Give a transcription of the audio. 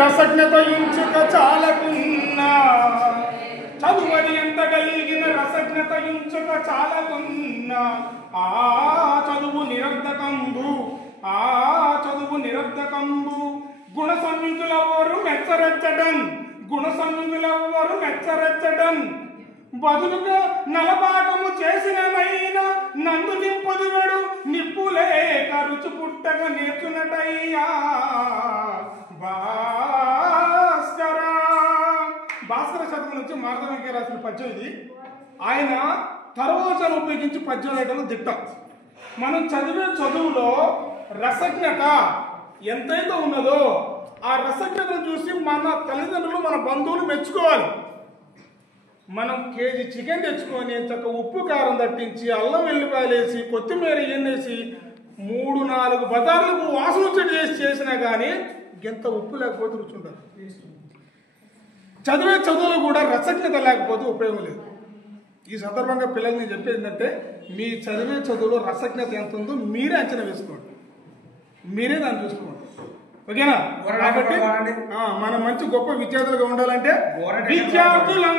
రసజ్ఞత ఇంచుక చాలకున్నా చదువది ఎంత కలిగిన రసజ్ఞత ఇంచుక చాలకున్నా ఆ చదువు నిరర్ధకంబు గుణ సంయుతులెవరు మెచ్చరెచ్చడం బదులుగా నలబాటము చేసిననైనా నందు నింపదువెడు నిప్పులేక రుచి పుట్టగా నేర్చునటయ్యా భాస్కర శతకం నుంచి మార్గంగా రాసిన పద్యం ఇది. ఆయన తర్వాతను ఉపయోగించి పద్యం రాయడంలో దిట్ట. మనం చదివే చదువులో రసజ్ఞత ఎంతైతే ఉన్నదో ఆ రసజ్ఞతను చూసి మన తల్లిదండ్రులు మన బంధువులు మెచ్చుకోవాలి. మనం కేజీ చికెన్ తెచ్చుకొని చక్క ఉప్పు కారం తట్టించి అల్లం వెల్లిపాయలు వేసి కొత్తిమీర ఎన్నేసి 3-4 బజార్లకు వాసన వచ్చేది చేసినా కానీ ఎంత ఉప్పు లేకపోతే రుచి ఉండదు. చదివే చదువులు కూడా రసజ్ఞత లేకపోతే ఉపయోగం లేదు. ఈ సందర్భంగా పిల్లలు నేను చెప్పేది ఏంటంటే మీ చదివే చదువులో రసజ్ఞత ఎంత ఉందో మీరే అంచనా వేసుకోండి, మీరే దాన్ని చూసుకోండి. ఓకేనా? కాబట్టి మనం మంచి గొప్ప విద్యార్థులుగా ఉండాలంటే విద్యార్థులం